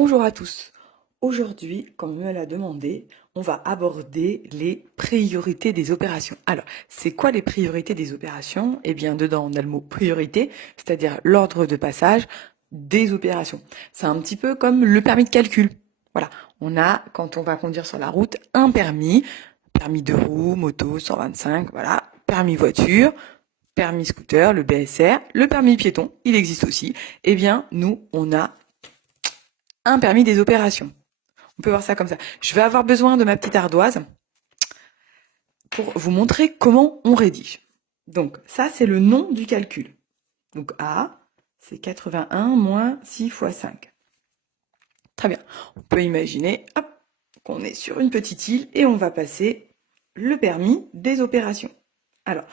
Bonjour à tous. Aujourd'hui, comme me l'a demandé, on va aborder les priorités des opérations. Alors, c'est quoi les priorités des opérations? Eh bien, dedans, on a le mot priorité, c'est-à-dire l'ordre de passage des opérations. C'est un petit peu comme le permis de calcul. Voilà, on a, quand on va conduire sur la route, un permis, permis de roue, moto, 125, voilà, permis voiture, permis scooter, le BSR, le permis piéton, il existe aussi. Eh bien, nous, on a un permis des opérations. On peut voir ça comme ça. Je vais avoir besoin de ma petite ardoise pour vous montrer comment on rédige. Donc, ça, c'est le nom du calcul. Donc, A, c'est 81 moins 6 fois 5. Très bien. On peut imaginer qu'on est sur une petite île et on va passer le permis des opérations. Alors,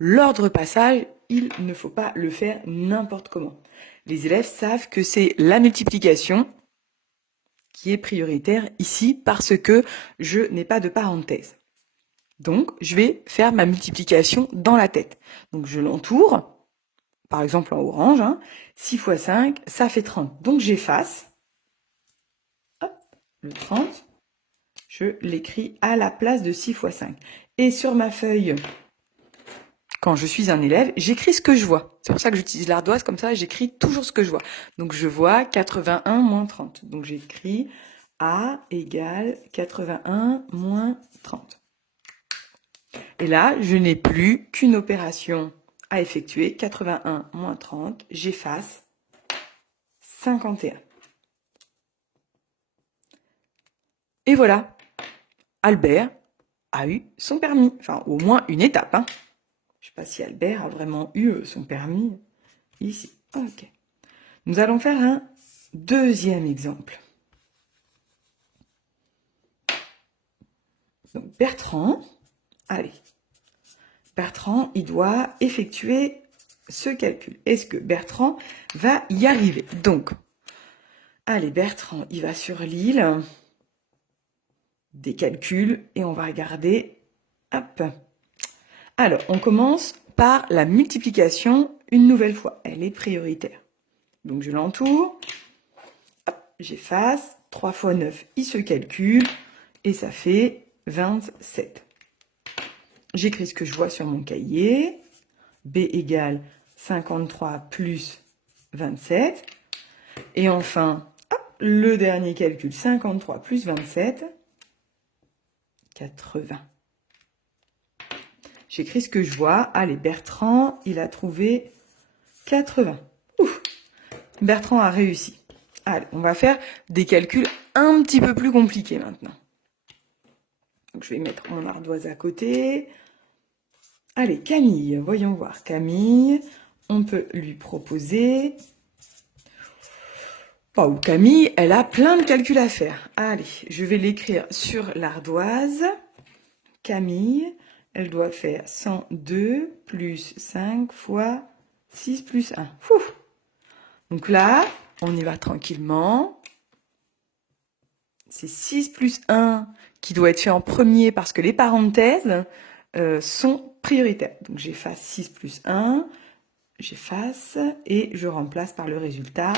l'ordre passage, il ne faut pas le faire n'importe comment. Les élèves savent que c'est la multiplication qui est prioritaire ici parce que je n'ai pas de parenthèse. Donc, je vais faire ma multiplication dans la tête. Donc, je l'entoure, par exemple en orange, 6 fois 5, ça fait 30. Donc, j'efface le 30, je l'écris à la place de 6 fois 5. Et sur ma feuille, quand je suis un élève, j'écris ce que je vois. C'est pour ça que j'utilise l'ardoise, comme ça, j'écris toujours ce que je vois. Donc, je vois 81 moins 30. Donc, j'écris A égale 81 moins 30. Et là, je n'ai plus qu'une opération à effectuer. 81 moins 30, j'efface 51. Et voilà, Albert a eu son permis. Enfin, au moins une étape. Je ne sais pas si Albert a vraiment eu son permis ici. Ok. Nous allons faire un deuxième exemple. Donc Bertrand, allez, Bertrand, il doit effectuer ce calcul. Est-ce que Bertrand va y arriver? Donc, allez, Bertrand, il va sur l'île des calculs et on va regarder. Hop. Alors, on commence par la multiplication une nouvelle fois. Elle est prioritaire. Donc, je l'entoure. J'efface. 3 fois 9, il se calcule. Et ça fait 27. J'écris ce que je vois sur mon cahier. B égale 53 plus 27. Et enfin, le dernier calcul, 53 plus 27, 80. J'écris ce que je vois. Allez, Bertrand, il a trouvé 80. Ouf, Bertrand a réussi. Allez, on va faire des calculs un petit peu plus compliqués maintenant. Donc, je vais mettre mon ardoise à côté. Allez, Camille, voyons voir. Camille, on peut lui proposer... Oh, Camille, elle a plein de calculs à faire. Allez, je vais l'écrire sur l'ardoise. Camille, elle doit faire 102 plus 5 fois 6 plus 1. Ouf. Donc là, on y va tranquillement. C'est 6 plus 1 qui doit être fait en premier parce que les parenthèses sont prioritaires. Donc j'efface 6 plus 1, j'efface et je remplace par le résultat.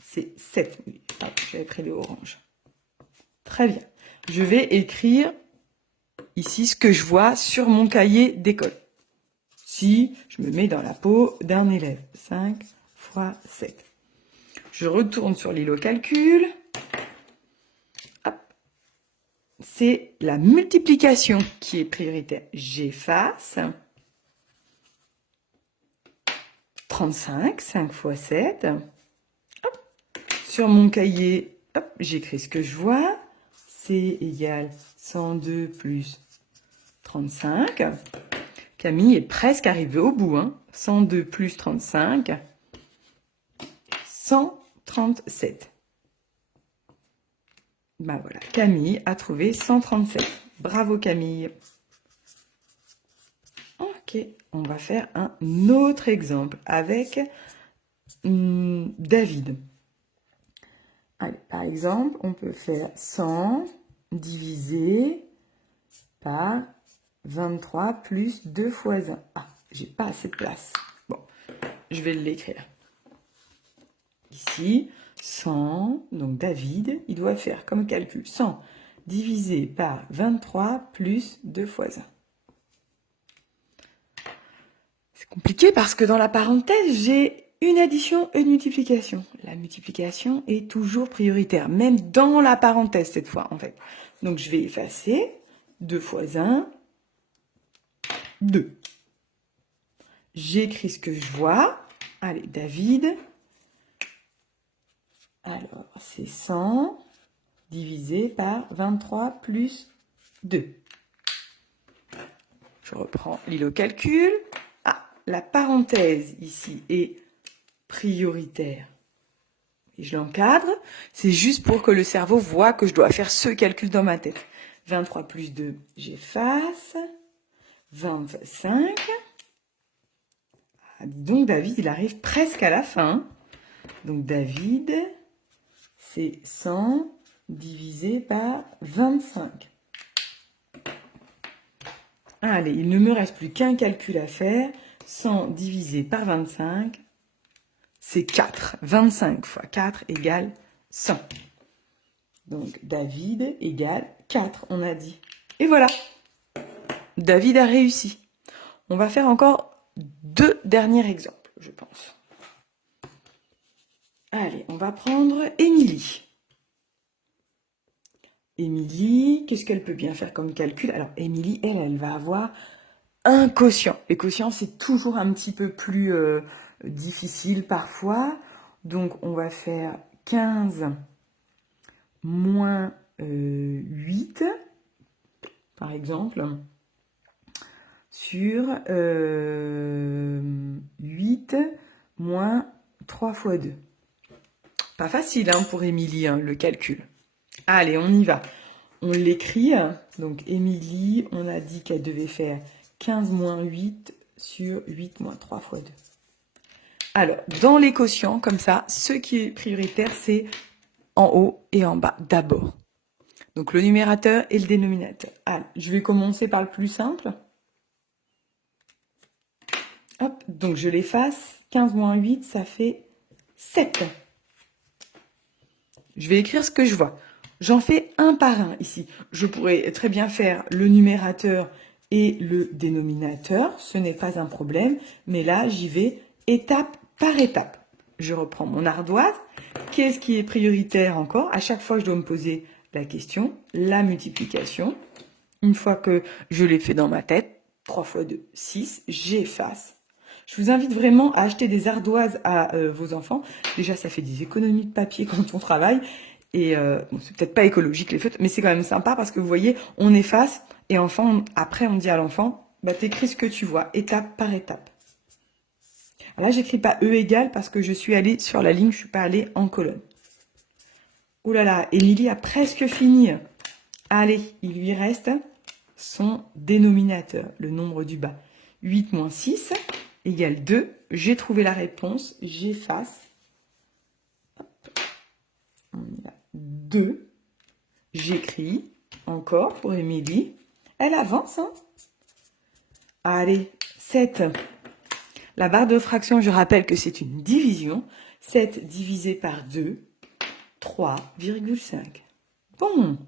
C'est 7. J'avais pris le orange. Très bien. Je vais écrire ici ce que je vois sur mon cahier d'école. Si je me mets dans la peau d'un élève. 5 fois 7. Je retourne sur l'îlot calcul. C'est la multiplication qui est prioritaire. J'efface. 35, 5 fois 7. Hop. Sur mon cahier, j'écris ce que je vois. C égale 102 plus 35. Camille est presque arrivée au bout. 102 plus 35, 137. Ben voilà, Camille a trouvé 137. Bravo Camille. Ok, on va faire un autre exemple avec David. Allez, par exemple, on peut faire 100 divisé par 23 plus 2 fois 1. Ah, j'ai pas assez de place. Bon, je vais l'écrire. Ici, 100, donc David, il doit faire comme calcul 100 divisé par 23 plus 2 fois 1. C'est compliqué parce que dans la parenthèse, j'ai une addition et une multiplication. La multiplication est toujours prioritaire, même dans la parenthèse cette fois, en fait. Donc, je vais effacer 2 fois 1, 2. J'écris ce que je vois. Allez, David. Alors, c'est 100 divisé par 23 plus 2. Je reprends l'îlot calcul. Ah, la parenthèse ici est prioritaire. Et je l'encadre. C'est juste pour que le cerveau voit que je dois faire ce calcul dans ma tête. 23 plus 2, j'efface. 25. Ah, donc David, il arrive presque à la fin. Donc David, c'est 100 divisé par 25. Allez, il ne me reste plus qu'un calcul à faire. 100 divisé par 25, c'est 4. 25 fois 4 égale 100. Donc, David égale 4, on a dit. Et voilà, David a réussi. On va faire encore 2 derniers exemples, je pense. Allez, on va prendre Émilie. Émilie, qu'est-ce qu'elle peut bien faire comme calcul? Alors, Émilie, elle va avoir un quotient. Les quotients, c'est toujours un petit peu plus difficile parfois. Donc, on va faire 15 moins 8, par exemple, sur 8 moins 3 fois 2. Pas facile hein, pour Émilie, hein, le calcul. Allez, on y va. On l'écrit. Donc, Émilie, on a dit qu'elle devait faire 15 moins 8 sur 8 moins 3 fois 2. Alors, dans les quotients, comme ça, ce qui est prioritaire, c'est en haut et en bas, d'abord. Donc, le numérateur et le dénominateur. Allez, je vais commencer par le plus simple. Hop, donc je l'efface. 15 moins 8, ça fait 7. Je vais écrire ce que je vois. J'en fais un par un ici. Je pourrais très bien faire le numérateur et le dénominateur. Ce n'est pas un problème. Mais là, j'y vais étape par étape. Je reprends mon ardoise. Qu'est-ce qui est prioritaire encore? À chaque fois, je dois me poser la question. La multiplication. Une fois que je l'ai fait dans ma tête, 3 fois 2, 6, j'efface. Je vous invite vraiment à acheter des ardoises à vos enfants. Déjà, ça fait des économies de papier quand on travaille. Et bon, c'est peut-être pas écologique les feutres, mais c'est quand même sympa parce que vous voyez, on efface et enfin, après, on dit à l'enfant, bah, t'écris ce que tu vois, étape par étape. Là, j'écris pas E égale parce que je suis allée sur la ligne, je suis pas allée en colonne. Ouh là là, Émilie a presque fini. Allez, il lui reste son dénominateur, le nombre du bas. 8 moins 6 égale 2. J'ai trouvé la réponse, j'efface. On y a 2. J'écris encore pour Émilie. Elle avance. Hein. Allez, 7. La barre de fraction, je rappelle que c'est une division. 7 divisé par 2, 3,5. Bon.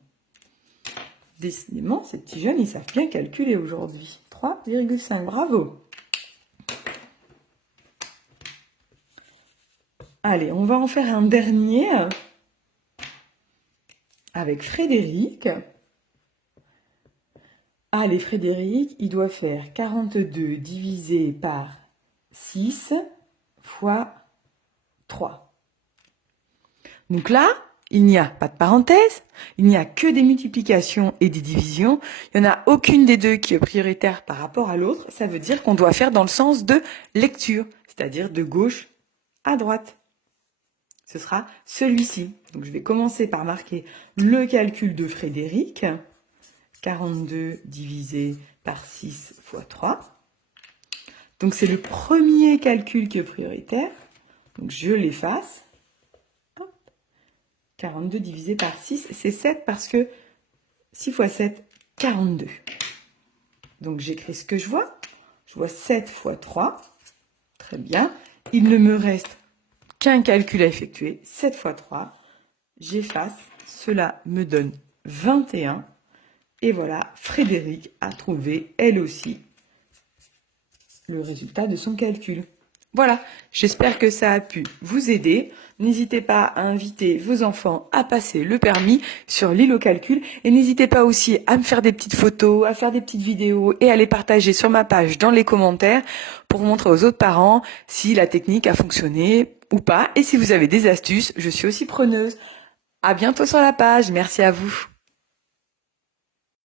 Décidément, ces petits jeunes, ils savent bien calculer aujourd'hui. 3,5, bravo. Allez, on va en faire un dernier avec Frédéric. Allez, Frédéric, il doit faire 42 divisé par 6 fois 3. Donc là, il n'y a pas de parenthèse, il n'y a que des multiplications et des divisions. Il n'y en a aucune des deux qui est prioritaire par rapport à l'autre. Ça veut dire qu'on doit faire dans le sens de lecture, c'est-à-dire de gauche à droite. Ce sera celui-ci. Donc je vais commencer par marquer le calcul de Frédéric. 42 divisé par 6 fois 3. Donc c'est le premier calcul qui est prioritaire. Donc je l'efface. 42 divisé par 6, c'est 7 parce que 6 fois 7, 42. Donc j'écris ce que je vois. Je vois 7 fois 3. Très bien. Il ne me reste qu'un calcul à effectuer. 7 fois 3, j'efface. Cela me donne 21. Et voilà, Frédéric a trouvé, elle aussi, le résultat de son calcul. Voilà, j'espère que ça a pu vous aider. N'hésitez pas à inviter vos enfants à passer le permis sur l'île au calcul et n'hésitez pas aussi à me faire des petites photos, à faire des petites vidéos et à les partager sur ma page dans les commentaires pour montrer aux autres parents si la technique a fonctionné ou pas. Et si vous avez des astuces, je suis aussi preneuse. À bientôt sur la page. Merci à vous.